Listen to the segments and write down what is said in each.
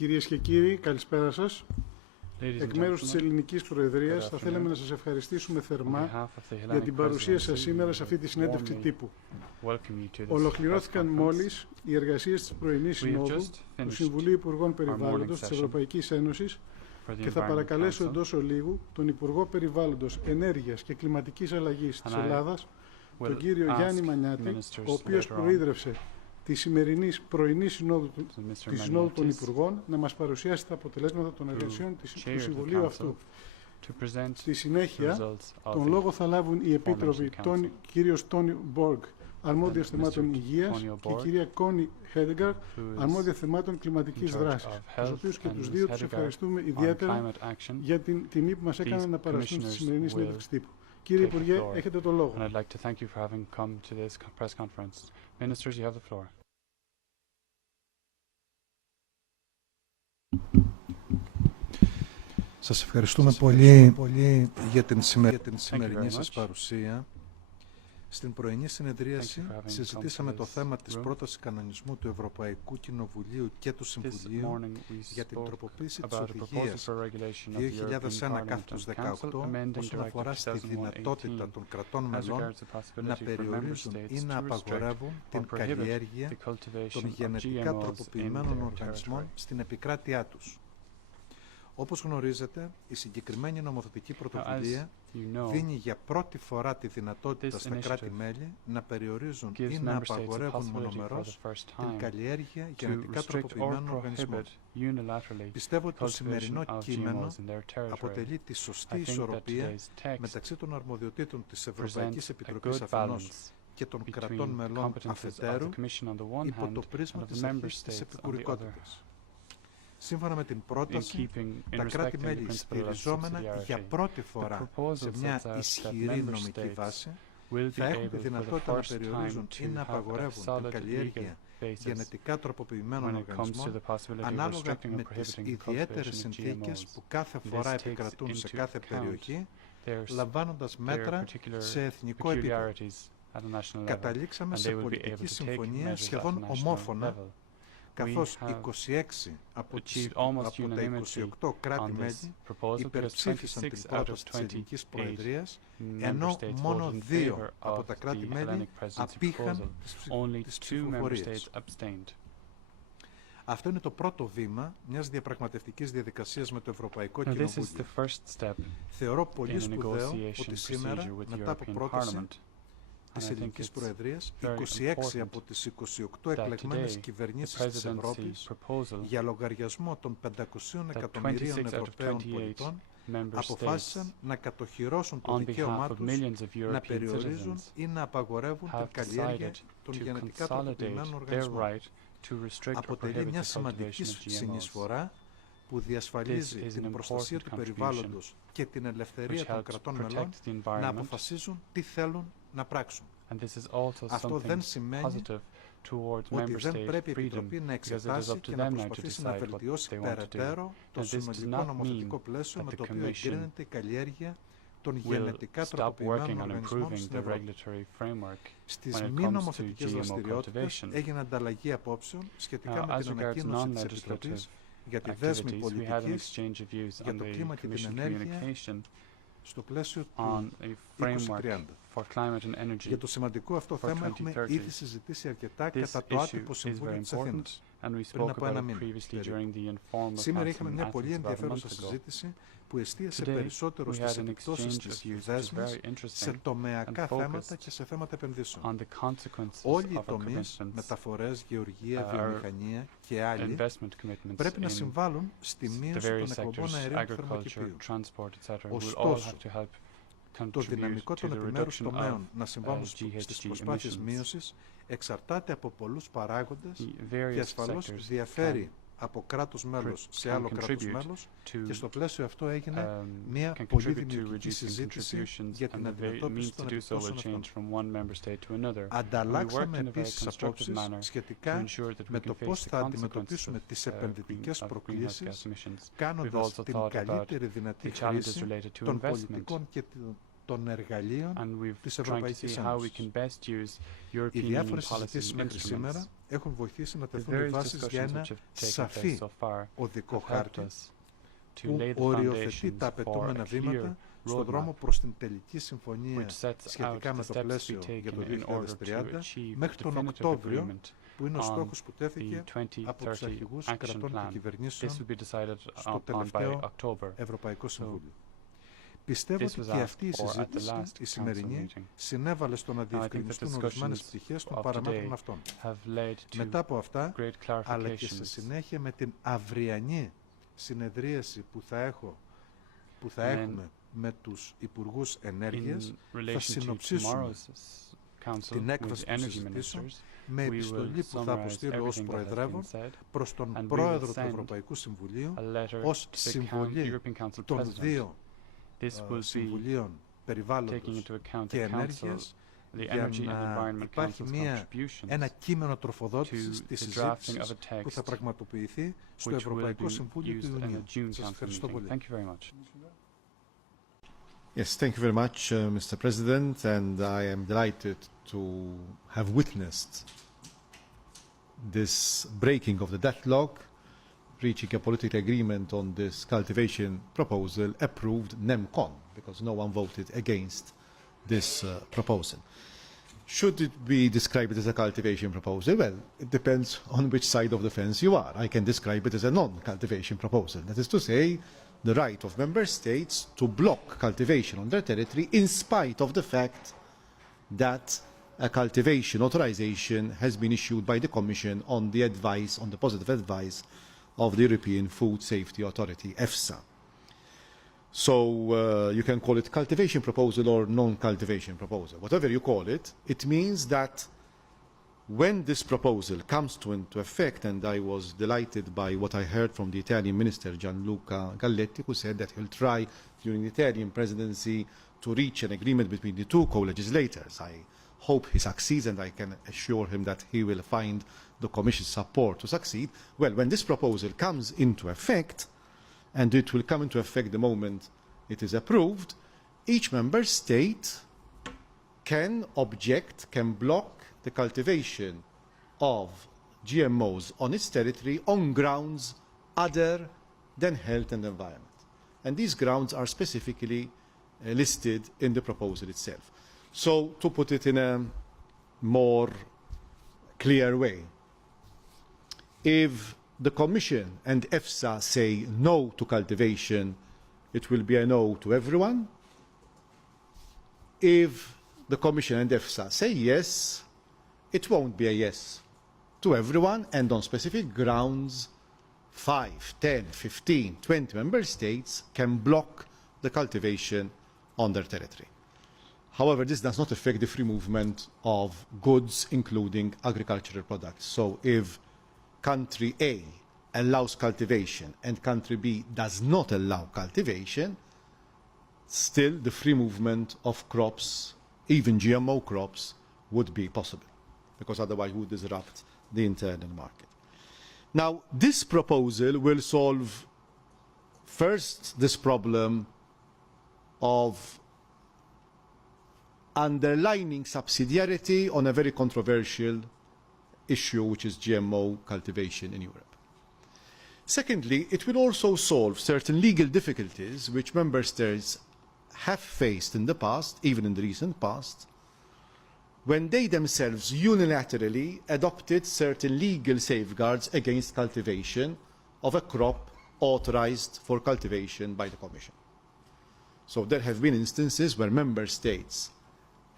Κυρίες και κύριοι, καλησπέρα σας. Εκ μέρους της Ελληνικής Προεδρίας θα θέλαμε να σας ευχαριστήσουμε θερμά για την παρουσία σας σήμερα σε αυτή τη συνέντευξη τύπου. Ολοκληρώθηκαν μόλις οι εργασίες της πρωινής συνόδου του Συμβουλίου Υπουργών Περιβάλλοντος της Ευρωπαϊκής Ένωσης και θα παρακαλέσω εντός ολίγου τον Υπουργό Περιβάλλοντος, Ενέργειας και Κλιματικής Αλλαγής της Ελλάδας, τον κύριο Γιάννη Μανιάτη, ο οποίος προείδρευσε τη σημερινή πρωινή συνόδου των Υπουργών, να μας παρουσιάσει τα αποτελέσματα των εργασιών του Συμβουλίου αυτού. Στη συνέχεια, τον λόγο θα λάβουν οι Επίτροποι κύριος Τόνι Μπόργκ, αρμόδιος θεμάτων υγείας, και η κυρία Κόνι Χέντεγκαρ, αρμόδια θεμάτων κλιματικής δράσης, τους οποίους και τους δύο τους ευχαριστούμε ιδιαίτερα για την τιμή που μας έκαναν να παραστούν στη σημερινή συνέντευξη τύπου. Κύριε Υπουργέ, έχετε το λόγο. Σας ευχαριστούμε πολύ για την σημερινή σας παρουσία. Στην πρωινή συνεδρίαση συζητήσαμε το θέμα της πρότασης κανονισμού του Ευρωπαϊκού Κοινοβουλίου και του Συμβουλίου για την τροποποίηση της οδηγίας 2001/18 όσον αφορά στη δυνατότητα των κρατών μελών να περιορίζουν ή να απαγορεύουν την καλλιέργεια των γενετικά τροποποιημένων οργανισμών στην επικράτειά τους. Όπως γνωρίζετε, η συγκεκριμένη νομοθετική πρωτοβουλία δίνει για πρώτη φορά τη δυνατότητα στα κράτη-μέλη να περιορίζουν ή να απαγορεύουν μονομερώς την καλλιέργεια γενετικά τροποποιημένων οργανισμών. Πιστεύω ότι το σημερινό κείμενο αποτελεί τη σωστή ισορροπία μεταξύ των αρμοδιοτήτων της Ευρωπαϊκής Επιτροπής αφενός και των κρατών μελών αφετέρου υπό το πρίσμα της αρχής της επικουρικότητας. Σύμφωνα με την πρόταση, τα κράτη-μέλη στηριζόμενα για πρώτη φορά σε μια ισχυρή νομική βάση θα έχουν τη δυνατότητα να περιορίζουν ή να απαγορεύουν την καλλιέργεια γενετικά τροποποιημένων οργανισμών ανάλογα με τις ιδιαίτερες συνθήκες που κάθε φορά επικρατούν σε κάθε περιοχή, λαμβάνοντας μέτρα σε εθνικό επίπεδο. Καταλήξαμε σε πολιτική συμφωνία σχεδόν ομόφωνα, καθώς 26 από τα 28 κράτη-μέλη υπερψήφισαν την πρόταση της Ελληνικής Προεδρίας, ενώ μόνο 2 από τα κράτη-μέλη απήχαν τις ψηφοφορίες. Αυτό είναι το πρώτο βήμα μιας διαπραγματευτικής διαδικασίας με το Ευρωπαϊκό Κοινοβούλιο. Θεωρώ πολύ σπουδαίο ότι σήμερα, μετά από πρόταση της Ελληνικής Προεδρίας, 26 από τις 28 εκλεγμένες κυβερνήσεις της Ευρώπης, για λογαριασμό των 500 εκατομμυρίων Ευρωπαίων πολιτών, αποφάσισαν να κατοχυρώσουν το δικαίωμά τους να περιορίζουν ή να απαγορεύουν την καλλιέργεια των γενετικά τροποποιημένων οργανισμών. Αποτελεί μια σημαντική συνεισφορά που διασφαλίζει την προστασία του περιβάλλοντος και την ελευθερία των κρατών μελών να αποφασίζουν τι θέλουν να πράξουν. Αυτό δεν σημαίνει ότι δεν πρέπει η Επιτροπή να εξετάσει και να προσπαθήσει να βελτιώσει περαιτέρω το συνολικό νομοθετικό πλαίσιο με το οποίο εγκρίνεται η καλλιέργεια των γενετικά τροποποιημένων οργανισμών στην Ευρώπη. Στις μη νομοθετικές δραστηριότητες έγινε ανταλλαγή απόψεων σχετικά με την ανακοίνωση της Επιτροπής για τη δέσμη πολιτικής για το κλίμα και την ενέργεια στο πλαίσιο του 2030. Για το σημαντικό αυτό θέμα έχουμε ήδη συζητήσει αρκετά κατά το άτυπο Συμβούλιο της Αθήνας πριν από ένα μήνα. Σήμερα είχαμε μια πολύ ενδιαφέρουσα συζήτηση που εστίασε περισσότερο στις επιπτώσεις της δέσμης σε τομεακά θέματα και σε θέματα επενδύσεων. Όλοι οι τομείς, μεταφορές, γεωργία, βιομηχανία και άλλοι, πρέπει να συμβάλλουν στη μείωση των εκπομπών αερίων του θερμοκηπίου. Ωστόσο, το δυναμικό των επιμέρους τομέων να συμβάλλουν στις προσπάθειες μείωσης εξαρτάται από πολλούς παράγοντες και ασφαλώς διαφέρει από κράτος μέλος σε άλλο κράτος μέλος και στο πλαίσιο αυτό έγινε μια πολύ δημιουργική συζήτηση για την αντιμετώπιση των επιπτώσεων αυτών. Ανταλλάξαμε επίσης απόψεις σχετικά με το πώς θα αντιμετωπίσουμε τις επενδυτικές προκλήσεις κάνοντας την καλύτερη δυνατή χρήση των πολιτικών και των εργαλείων της Ευρωπαϊκής Ένωσης. Οι διάφορες συζητήσεις μέχρι σήμερα έχουν βοηθήσει να τεθούν οι βάσεις για ένα σαφή οδικό χάρτη που οριοθετεί τα απαιτούμενα βήματα στον δρόμο προς την τελική συμφωνία σχετικά με το πλαίσιο για το 2030 μέχρι τον Οκτώβριο, που είναι ο στόχος που τέθηκε από τους αρχηγούς κρατών και κυβερνήσεων στο τελευταίο Ευρωπαϊκό Συμβούλιο. Πιστεύω ότι και αυτή η συζήτηση, η σημερινή, συνέβαλε στο να διευκρινιστούν ορισμένες πτυχές των παραμέτρων αυτών. Μετά από αυτά, αλλά και σε συνέχεια με την αυριανή συνεδρίαση που θα έχουμε με τους Υπουργούς Ενέργειας, θα συνοψίσουμε την έκβαση των συζητήσεων με επιστολή που θα αποστείλω ως Προεδρεύων προς τον Πρόεδρο του Ευρωπαϊκού Συμβουλίου ως συμβολή των δύο Συμβουλίων Περιβάλλοντος και Ενέργειας για να υπάρχει ένα κείμενο τροφοδότησης της συζήτησης που θα πραγματοποιηθεί στο Ευρωπαϊκό Συμβούλιο του Ιουνίου. Σας ευχαριστώ πολύ. Yes, thank you very much, Mr. President, and I am delighted to have witnessed this breaking of the deadlock, reaching a political agreement on this cultivation proposal approved NEMCON, because no one voted against this proposal. Should it be described as a cultivation proposal? Well, it depends on which side of the fence you are. I can describe it as a non-cultivation proposal. That is to say, the right of member states to block cultivation on their territory in spite of the fact that a cultivation authorization has been issued by the Commission on the positive advice of the European Food Safety Authority, EFSA. So you can call it cultivation proposal or non-cultivation proposal. Whatever you call it, it means that when this proposal comes into effect, and I was delighted by what I heard from the Italian Minister Gianluca Galletti, who said that he'll try during the Italian presidency to reach an agreement between the two co-legislators. I hope he succeeds, and I can assure him that he will find the Commission's support to succeed. Well, when this proposal comes into effect, and it will come into effect the moment it is approved, each member state can object, can block the cultivation of GMOs on its territory on grounds other than health and environment. And these grounds are specifically listed in the proposal itself. So, to put it in a more clear way, if the Commission and EFSA say no to cultivation, it will be a no to everyone. If the Commission and EFSA say yes, it won't be a yes to everyone, and on specific grounds 5, 10, 15, 20 member states can block the cultivation on their territory. However, this does not affect the free movement of goods, including agricultural products. So if country A allows cultivation and country B does not allow cultivation, still the free movement of crops, even GMO crops, would be possible, because otherwise it would disrupt the internal market. Now, this proposal will solve first this problem of underlining subsidiarity on a very controversial issue, which is GMO cultivation in Europe. Secondly, it will also solve certain legal difficulties which member states have faced in the past, even in the recent past, when they themselves unilaterally adopted certain legal safeguards against cultivation of a crop authorized for cultivation by the Commission. So there have been instances where member states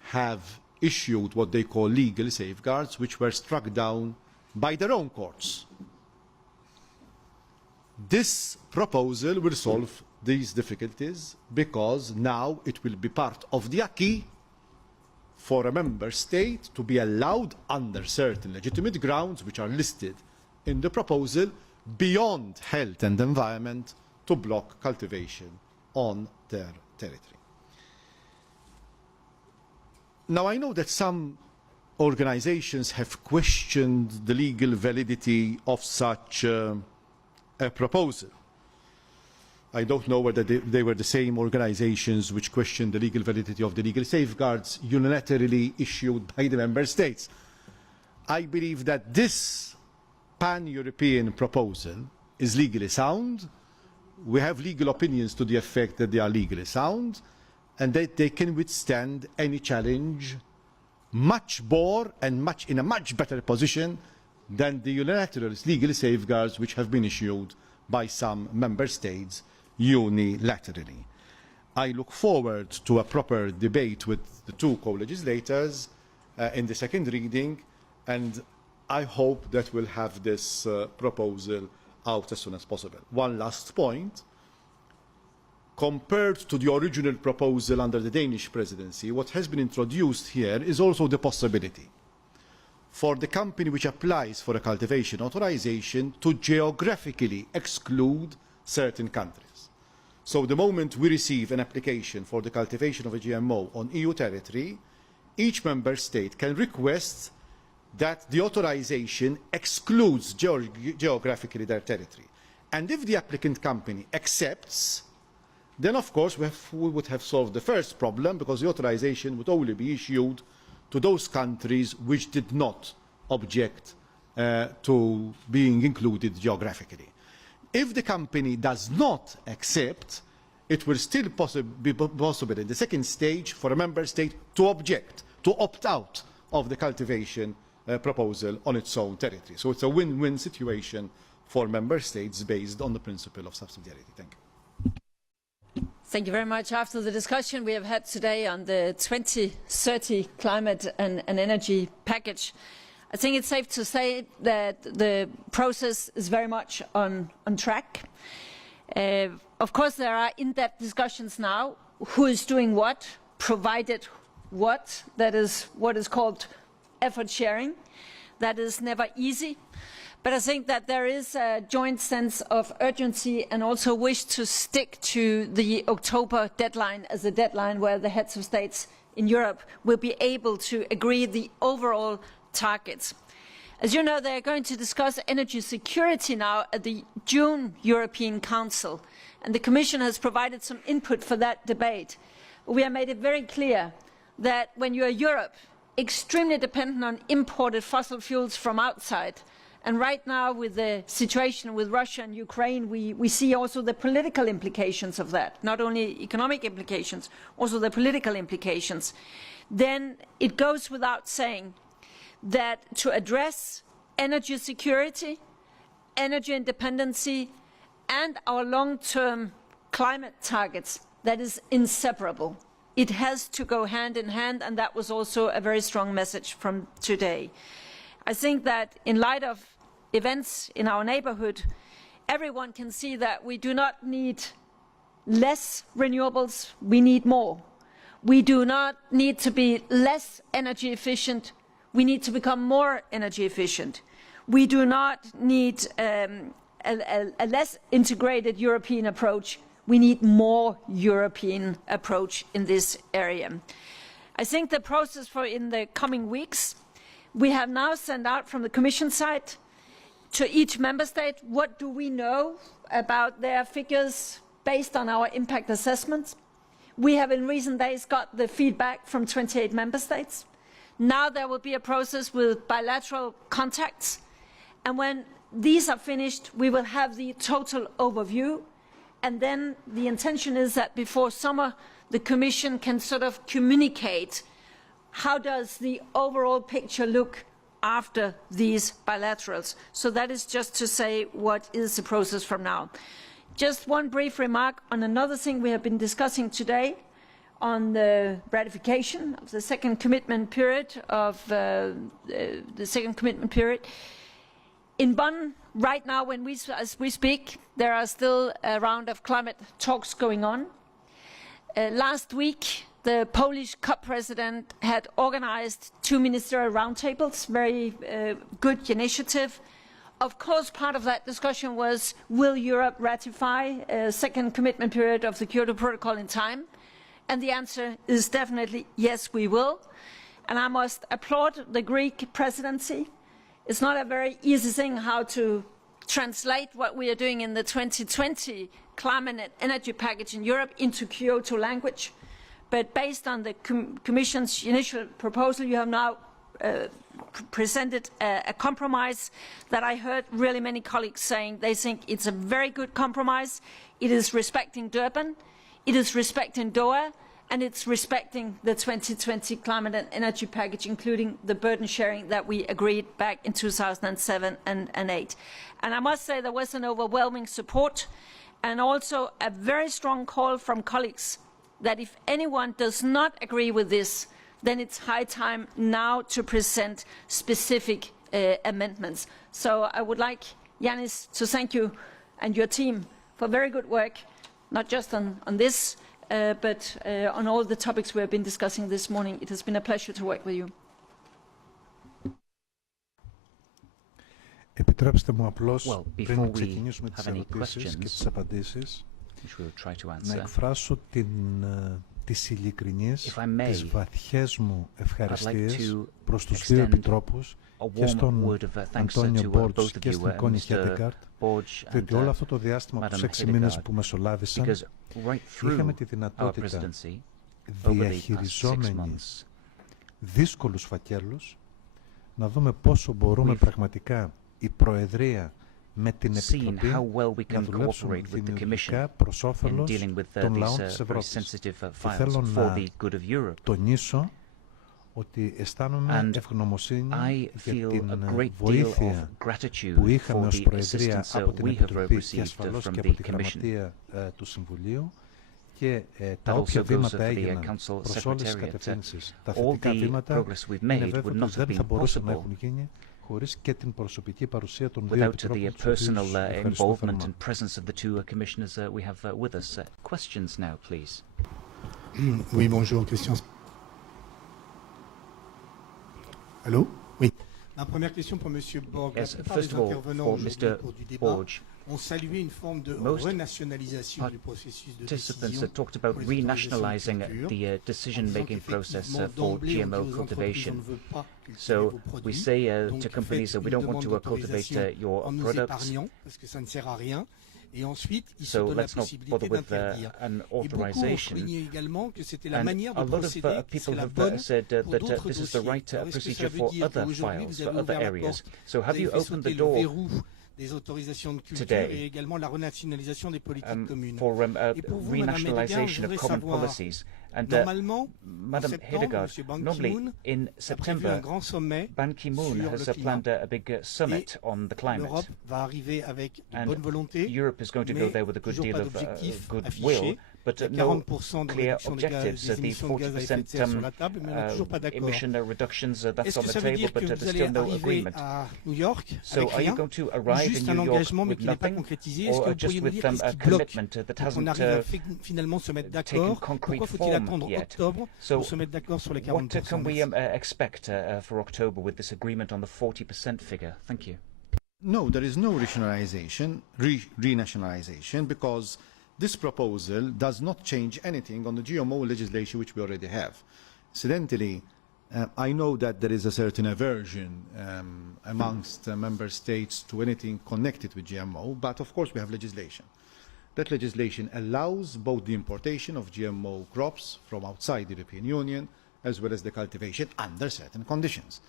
have issued what they call legal safeguards, which were struck down by their own courts. This proposal will solve these difficulties, because now it will be part of the acquis for a member state to be allowed, under certain legitimate grounds which are listed in the proposal, beyond health and environment, to block cultivation on their territory. Now, I know that some organizations have questioned the legal validity of such a proposal. I don't know whether they were the same organisations which questioned the legal validity of the legal safeguards unilaterally issued by the Member States. I believe that this pan-European proposal is legally sound. We have legal opinions to the effect that they are legally sound and that they can withstand any challenge much more and in a much better position than the unilateral legal safeguards which have been issued by some Member States unilaterally. I look forward to a proper debate with the two co-legislators in the second reading, and I hope that we'll have this proposal out as soon as possible. One last point. Compared to the original proposal under the Danish presidency, what has been introduced here is also the possibility for the company which applies for a cultivation authorization to geographically exclude certain countries. So the moment we receive an application for the cultivation of a GMO on EU territory, each Member State can request that the authorization excludes geographically their territory. And if the applicant company accepts, then of course we would have solved the first problem, because the authorization would only be issued to those countries which did not object to being included geographically. If the company does not accept, it will still be possible in the second stage for a Member State to object, to opt out of the cultivation proposal on its own territory. So it's a win-win situation for Member States based on the principle of subsidiarity. Thank you. Thank you very much. After the discussion we have had today on the 2030 climate and energy package, I think it's safe to say that the process is very much on track. Of course, there are in-depth discussions now. Who is doing what, provided what? That is what is called effort sharing. That is never easy. But I think that there is a joint sense of urgency and also wish to stick to the October deadline as a deadline where the heads of states in Europe will be able to agree the overall targets. As you know, they are going to discuss energy security now at the June European Council, and the Commission has provided some input for that debate. We have made it very clear that when you are Europe, extremely dependent on imported fossil fuels from outside, and right now with the situation with Russia and Ukraine, we see also the political implications of that, not only economic implications, also the political implications, then it goes without saying that to address energy security, energy independency, and our long-term climate targets, that is inseparable. It has to go hand in hand, and that was also a very strong message from today. I think that in light of events in our neighborhood, everyone can see that we do not need less renewables, we need more. We do not need to be less energy efficient, we need to become more energy efficient. We do not need a less integrated European approach. We need more European approach in this area. I think the process for in the coming weeks, we have now sent out from the Commission side to each Member State what do we know about their figures based on our impact assessments. We have in recent days got the feedback from 28 Member States. Now there will be a process with bilateral contacts, and when these are finished we will have the total overview, and then the intention is that before summer the Commission can sort of communicate how does the overall picture look after these bilaterals. So that is just to say what is the process from now. Just one brief remark on another thing we have been discussing today, on the ratification of the second commitment period In Bonn, right now, as we speak, there are still a round of climate talks going on. Last week, the Polish COP president had organized 2 ministerial roundtables, very good initiative. Of course, part of that discussion was, will Europe ratify a second commitment period of the Kyoto Protocol in time? And the answer is definitely yes, we will. And I must applaud the Greek presidency. It's not a very easy thing how to translate what we are doing in the 2020 climate and energy package in Europe into Kyoto language. But based on the Commission's initial proposal, you have now presented a compromise that I heard really many colleagues saying they think it's a very good compromise. It is respecting Durban, it is respecting Doha, and it's respecting the 2020 climate and energy package, including the burden sharing that we agreed back in 2007 and 2008. And I must say there was an overwhelming support and also a very strong call from colleagues that if anyone does not agree with this, then it's high time now to present specific amendments. So I would like, Yanis, to thank you and your team for very good work, not just on this, but on all the topics we have been discussing this morning. It has been a pleasure to work with you. Επιτρέψτε μου απλώς, πριν ξεκινήσουμε τις ερωτήσεις και τις απαντήσεις, να εκφράσω τις ειλικρινείς, τις βαθιές μου ευχαριστίες προς τους δύο επιτρόπους, και στον Αντώνιο Μπόρτς και στην Κόνι Χέντεγκαρτ, διότι όλο αυτό το διάστημα από τους 6 μήνες που μεσολάβησαν, είχαμε τη δυνατότητα, διαχειριζόμενοι δύσκολους φακέλους, να δούμε πόσο μπορούμε πραγματικά η Προεδρία με την Επιτροπή να δουλέψουμε δημιουργικά προς όφελος των λαών της Ευρώπης. Και θέλω να τονίσω ότι αισθάνομαι ευγνωμοσύνη για την βοήθεια που είχαμε ως Προεδρία από την Επιτροπή και ασφαλώς και από τη Γραμματεία του Συμβουλίου, και τα όποια βήματα έγιναν προς όλες τις κατευθύνσεις, τα θετικά βήματα, είναι βέβαιο ότι δεν θα μπορούσαν να έχουν γίνει χωρίς και την προσωπική παρουσία των δύο επιτρόπων. Without the personal involvement and presence of the two commissioners we have with us. Questions now, please. Oui, bonjour, Christian. Allô? Oui. Ma première question pour M. Borg. La plupart des intervenants aujourd'hui au cours du débat ont salué une forme de renationalisation du processus de décision. Participants talked about renationalizing the decision-making process for GMO cultivation. So we say to companies that we don't want to cultivate your products. Parce que ça ne sert à rien. Et ensuite, il se So donne la let's not possibilité bother with d'interdire. an Et beaucoup ont authorization. souligné également que c'était la And manière a de lot procéder of qui people serait la have bonne said pour that d'autres this is the dossiers. right Alors, est-ce que procedure ça veut for dire other qu'aujourd'hui, files, vous for avez other ouvert la areas? porte, So vous have avez you fait opened sauter the le door verrou des autorisations de culture today et également la renationalisation des politiques communes? for Et pour vous, Madame Hedegaard, je renationalization of voudrais common savoir, policies? And normalement, en Madam septembre, Hedegaard, M. Ban normally Ki-moon in a prévu un September, grand sommet Ban Ki-moon sur has le climat. planned a big summit on the climate. L'Europe va arriver avec de And bonne volonté, Europe is going to go mais there with a good toujours deal pas of d'objectifs goodwill, affichés. but Il y a no 40% de clear réduction objectives. des The émissions de gaz à effet de 40% serre sur la table, mais on n'est toujours pas d'accord. emission reductions, that's Est-ce on que the ça veut table, dire but que vous there's allez still no arriver agreement. à New York So avec are you rien, going to ou arrive juste in un New York engagement mais with qui n'est pas nothing, concrétisé? Est-ce que or vous pourriez just nous with dire qu'est-ce a qui bloque commitment that pour qu'on hasn't arrive à finalement se mettre d'accord? concrete Pourquoi faut-il form attendre yet? octobre So pour se mettre d'accord sur les what 40%? can we expect for October with this agreement on the 40% figure? Thank you. No, there is no renationalization, because this proposal does not change anything on the GMO legislation which we already have. Incidentally, I know that there is a certain aversion amongst member states to anything connected with GMO, but of course we have legislation. That legislation allows both the importation of GMO crops from outside the European Union as well as the cultivation under certain conditions.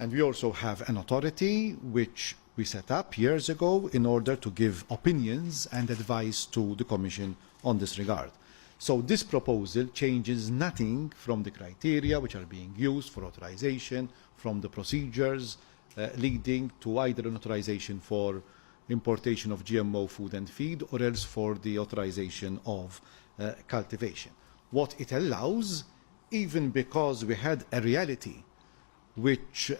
And we also have an authority which we set up years ago in order to give opinions and advice to the Commission on this regard. So this proposal changes nothing from the criteria which are being used for authorization, from the procedures leading to either an authorization for importation of GMO food and feed, or else for the authorization of cultivation. What it allows, even because we had a reality,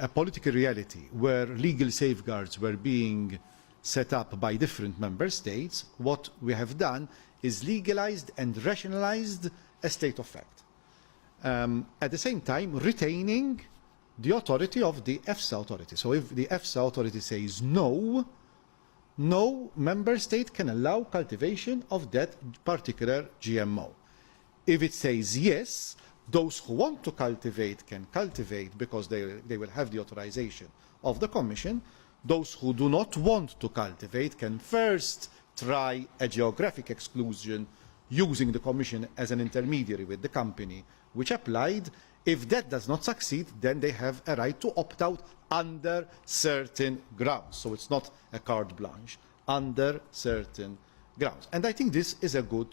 a political reality, where legal safeguards were being set up by different member states, what we have done is legalized and rationalized a state of fact. At the same time, retaining the authority of the EFSA authority. So if the EFSA authority says no, no member state can allow cultivation of that particular GMO. If it says yes, those who want to cultivate can cultivate because they will have the authorization of the Commission. Those who do not want to cultivate can first try a geographic exclusion using the Commission as an intermediary with the company which applied. If that does not succeed, then they have a right to opt out under certain grounds. So it's not a carte blanche, under certain grounds. And I think this is a good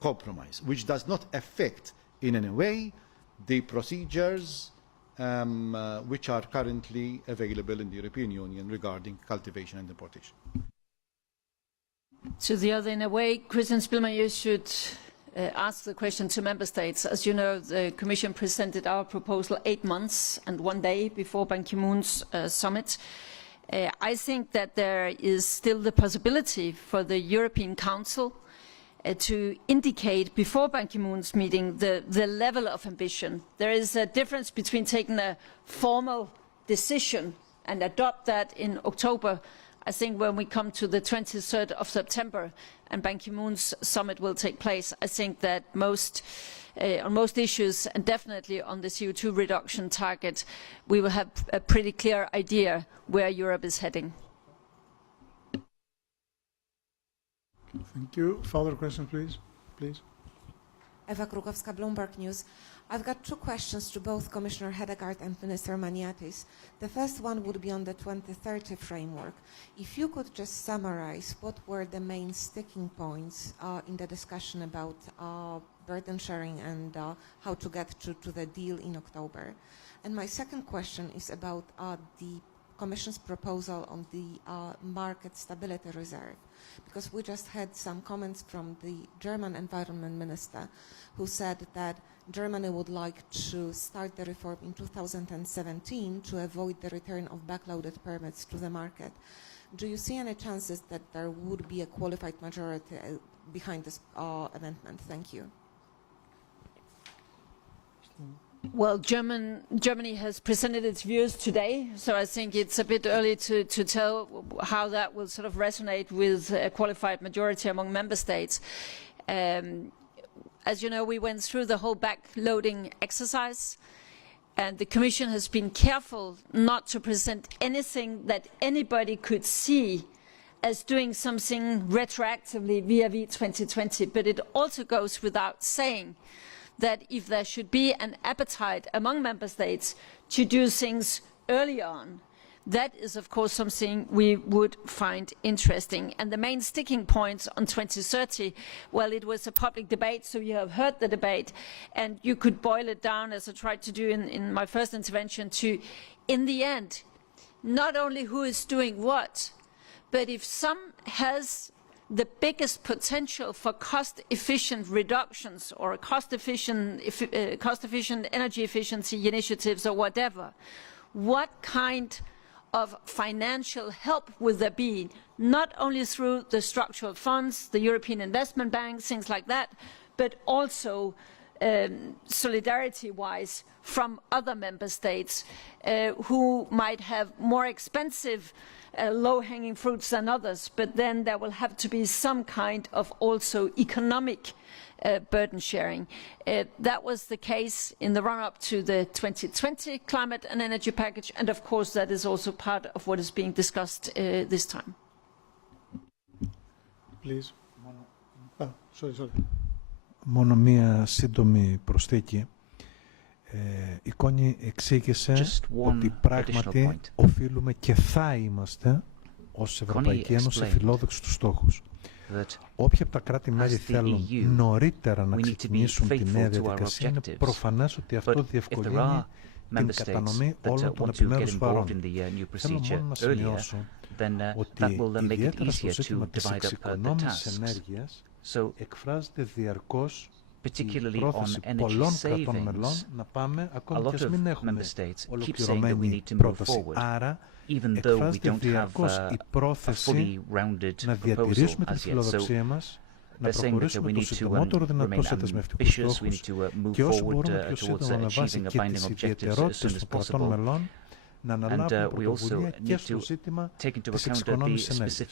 compromise, which does not affect in any way the procedures which are currently available in the European Union regarding cultivation and importation. To the other, in a way, Christian Spillmann, you should ask the question to Member States. As you know, the Commission presented our proposal 8 months and 1 day before Ban Ki-moon's summit. I think that there is still the possibility for the European Council to indicate before Ban Ki-moon's meeting the level of ambition. There is a difference between taking a formal decision and adopt that in October. I think when we come to the 23rd of September and Ban Ki-moon's summit will take place, I think that on most issues, and definitely on the CO2 reduction target, we will have a pretty clear idea where Europe is heading. Thank you. Further question, please. Eva Krukowska, Bloomberg News. I've got 2 questions to both Commissioner Hedegaard and Minister Maniatis. The first one would be on the 2030 framework. If you could just summarize what were the main sticking points in the discussion about burden sharing and how to get to the deal in October. And my second question is about the Commission's proposal on the market stability reserve, because we just had some comments from the German environment minister who said that Germany would like to start the reform in 2017 to avoid the return of backloaded permits to the market. Do you see any chances that there would be a qualified majority behind this amendment? Thank you. Well, Germany has presented its views today, so I think it's a bit early to tell how that will sort of resonate with a qualified majority among member states. As you know, we went through the whole backloading exercise, and the Commission has been careful not to present anything that anybody could see as doing something retroactively vis-à-vis 2020, but it also goes without saying that if there should be an appetite among member states to do things early on, that is of course something we would find interesting. And the main sticking points on 2030, well, it was a public debate, so you have heard the debate, and you could boil it down, as I tried to do in my first intervention, to, in the end, not only who is doing what, but if some has the biggest potential for cost-efficient reductions or cost-efficient energy efficiency initiatives or whatever, what kind of financial help will there be, not only through the structural funds, the European Investment Bank, things like that, but also solidarity-wise from other member states who might have more expensive low-hanging fruits than others, but then there will have to be some kind of also economic burden sharing. That was the case in the run-up to the 2020 climate and energy package, and of course that is also part of what is being discussed this time. Please. Sorry. Μόνο μία σύντομη προσθήκη. Η Κόνη εξήγησε ότι πράγματι οφείλουμε και θα είμαστε ως Ευρωπαϊκή Ένωση φιλόδοξοι στους στόχους. Όποια από τα κράτη-μέλη θέλουν νωρίτερα να ξεκινήσουν τη νέα διαδικασία, είναι προφανές ότι αυτό διευκολύνει την κατανομή όλων των επιμέρους βαρών. Θέλω μόνο να σημειώσω ότι ιδιαίτερα στο ζήτημα της εξοικονόμησης ενέργειας εκφράζεται διαρκώς η πρόθεση πολλών κρατών μελών να πάμε ακόμη και ας μην έχουμε ολοκληρωμένη πρόταση. Άρα εκφράζεται διαρκώς η πρόθεση να διατηρήσουμε την φιλοδοξία μας, να προχωρήσουμε το συντομότερο δυνατό σε δεσμευτικούς στόχους και όσο μπορούμε πιο σύντομα με βάση και τις ιδιαιτερότητες των κρατών μελών να αναλάβουμε πρωτοβουλία και στο ζήτημα της εξοικονόμησης ενέργειας.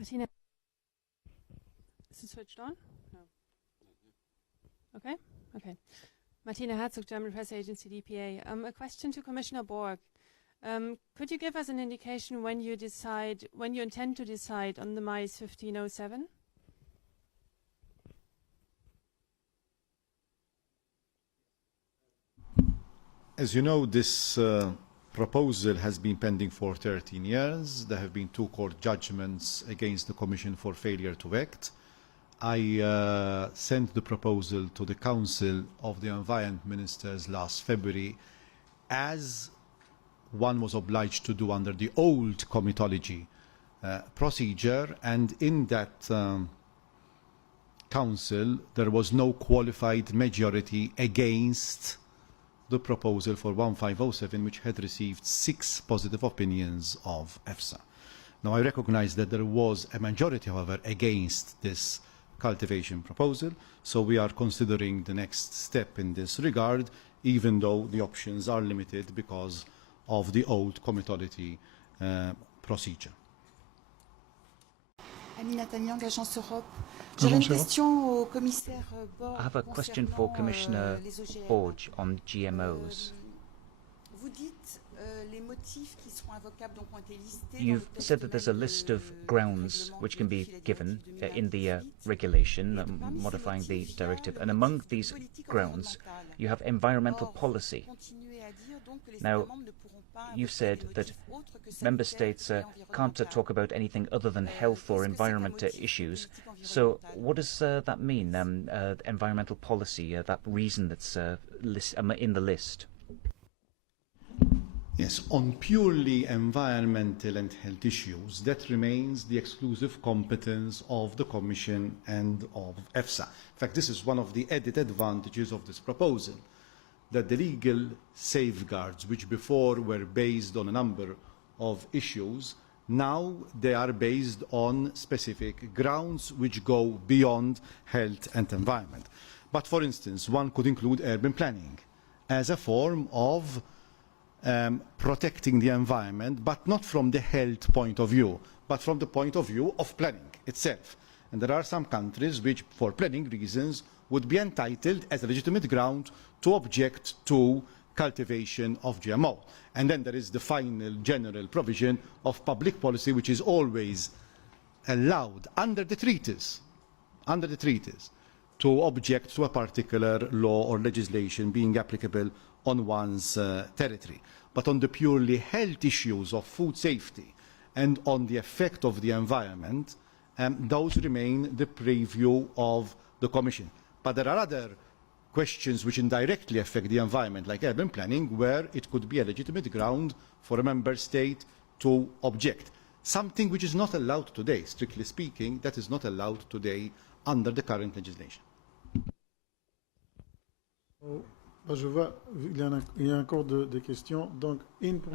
Martina, is it switched on? No. Okay. Martina Herzog, German Press Agency, DPA. A question to Commissioner Borg. Could you give us an indication when you intend to decide on the MICE 1507? As you know, this proposal has been pending for 13 years. There have been 2 court judgments against the Commission for failure to act. I sent the proposal to the Council of the Environment Ministers last February, as one was obliged to do under the old comitology procedure, and in that Council there was no qualified majority against the proposal for 1507, which had received 6 positive opinions of EFSA. Now, I recognize that there was a majority, however, against this cultivation proposal, so we are considering the next step in this regard, even though the options are limited because of the old comitology procedure. I have a question for Commissioner Borg on GMOs. You've said that there's a list of grounds which can be given in the regulation modifying the directive, and among these grounds you have environmental policy. Now, you've said that member states can't talk about anything other than health or environment issues. So what does that mean, environmental policy, that reason that's in the list? Yes, on purely environmental and health issues, that remains the exclusive competence of the Commission and of EFSA. In fact, this is one of the added advantages of this proposal, that the legal safeguards, which before were based on a number of issues, now they are based on specific grounds which go beyond health and environment. But for instance, one could include urban planning as a form of protecting the environment, but not from the health point of view, but from the point of view of planning itself. And there are some countries which, for planning reasons, would be entitled as a legitimate ground to object to cultivation of GMO. And then there is the final general provision of public policy, which is always allowed under the treaties, to object to a particular law or legislation being applicable on one's territory. But on the purely health issues of food safety and on the effect of the environment, those remain the purview of the Commission. But there are other questions which indirectly affect the environment, like urban planning, where it could be a legitimate ground for a member state to object. Something which is not allowed today, strictly speaking, that is not allowed today under the current legislation.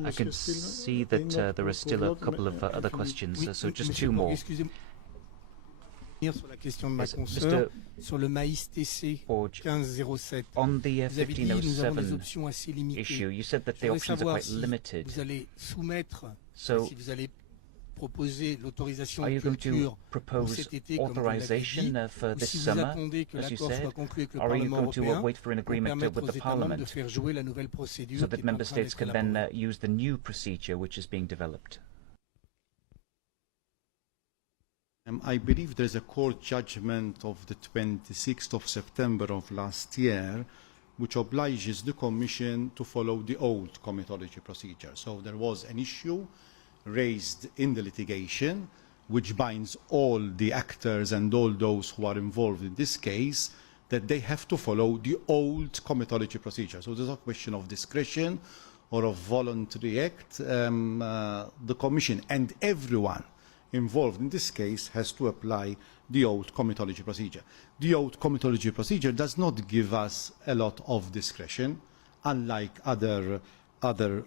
I can see that there are still a couple of other questions, so just 2 more. Sur la question de ma consoeur, sur le maïs TC 1507, on the vous avez dit nous avons des 1507 options assez limitées. issue, you said that the options are quite limited. Vous allez soumettre, So, si vous allez proposer l'autorisation are de you going culture to pour propose cet été, comme vous l'avez dit, authorization for ou this si vous summer, attendez que as you l'accord said? soit conclu avec le Or are you Parlement going to européen wait for an pour agreement permettre with aux the États membres de Parlement faire jouer la nouvelle procédure so qui that est en member train states d'être can then élaborée? use the new procedure which is being developed? I believe there is a court judgment of the 26th of September of last year which obliges the Commission to follow the old comitology procedure. So there was an issue raised in the litigation which binds all the actors and all those who are involved in this case that they have to follow the old comitology procedure. So there's a question of discretion or of voluntary act. The Commission and everyone involved in this case has to apply the old comitology procedure. The old comitology procedure does not give us a lot of discretion, unlike other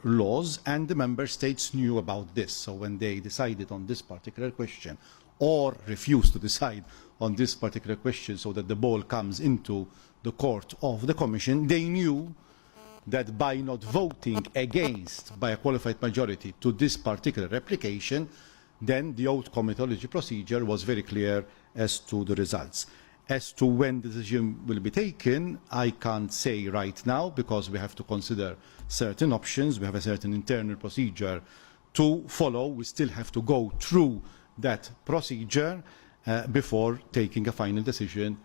laws, and the member states knew about this. So when they decided on this particular question, or refused to decide on this particular question so that the ball comes into the court of the Commission, they knew that by not voting against by a qualified majority to this particular application, then the old comitology procedure was very clear as to the results. As to when the decision will be taken, I can't say right now because we have to consider certain options. We have a certain internal procedure to follow. We still have to go through that procedure before taking a final decision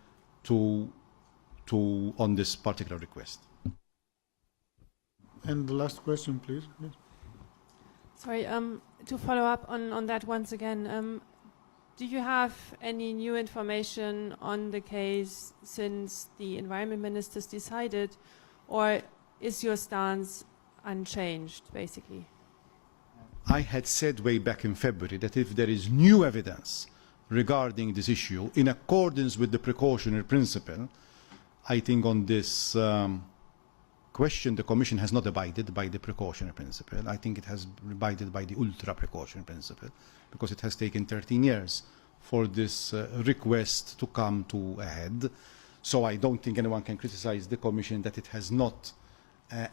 on this particular request. And the last question, please. Yes. Sorry, to follow up on that once again, do you have any new information on the case since the environment ministers decided, or is your stance unchanged, basically? I had said way back in February that if there is new evidence regarding this issue, in accordance with the precautionary principle, I think on this question the Commission has not abided by the precautionary principle. I think it has abided by the ultra-precautionary principle, because it has taken 13 years for this request to come to a head. So I don't think anyone can criticize the Commission that it has not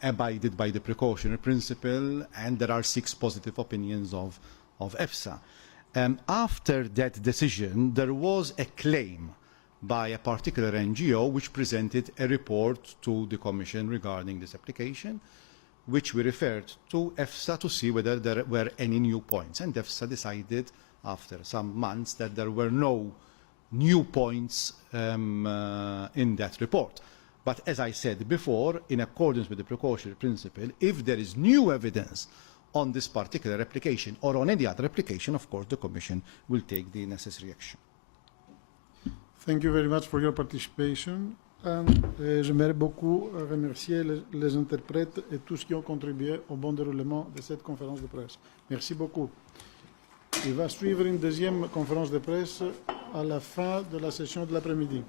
abided by the precautionary principle, and there are 6 positive opinions of EFSA. After that decision, there was a claim by a particular NGO which presented a report to the Commission regarding this application, which we referred to EFSA to see whether there were any new points. And EFSA decided after some months that there were no new points in that report. But as I said before, in accordance with the precautionary principle, if there is new evidence on this particular application or on any other application, of course the Commission will take the necessary action. Thank you very much for your participation. J'aimerais beaucoup remercier les interprètes et tous qui ont contribué au bon déroulement de cette conférence de presse. Merci beaucoup. Il va suivre une deuxième conférence de presse à la fin de la session de l'après-midi.